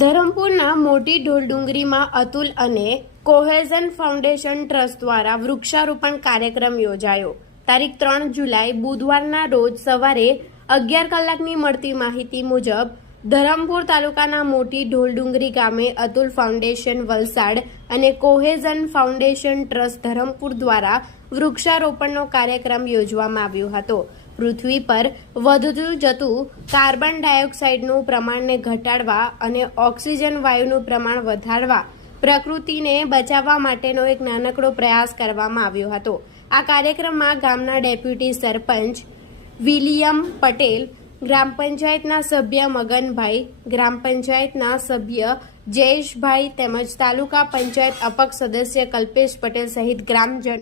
ધરમપુરના મોટી ઢોલડુંગરીમાં અતુલ અને cohesion foundation trust દ્વારા વૃક્ષારોપણ કાર્યક્રમ યોજાયો. તારીખ ત્રણ જુલાઈ બુધવારના રોજ સવારે અગિયાર કલાકની મળતી માહિતી મુજબ, ધરમપુર તાલુકાના મોટી ઢોલડુંગરી ગામે અતુલ ફાઉન્ડેશન વલસાડ અને કોહેઝન ફાઉન્ડેશન ટ્રસ્ટ ધરમપુર દ્વારા વૃક્ષારોપણનો કાર્યક્રમ યોજવામાં આવ્યો હતો. પૃથ્વી પર વધતું જતું કાર્બન ડાયોક્સાઇડનું પ્રમાણને ઘટાડવા અને ઓક્સિજન વાયુનું પ્રમાણ વધારવા, પ્રકૃતિને બચાવવા માટેનો એક નાનકડો પ્રયાસ કરવામાં આવ્યો હતો. આ કાર્યક્રમમાં ગામના ડેપ્યુટી સરપંચ વિલિયમ પટેલ, ગ્રામ પંચાયતના સભ્ય મગનભાઈ, ગ્રામ પંચાયતના સભ્ય જયેશભાઈ તેમજ તાલુકા પંચાયત અપક્ષ સદસ્ય કલ્પેશ પટેલ સહિત ગ્રામજન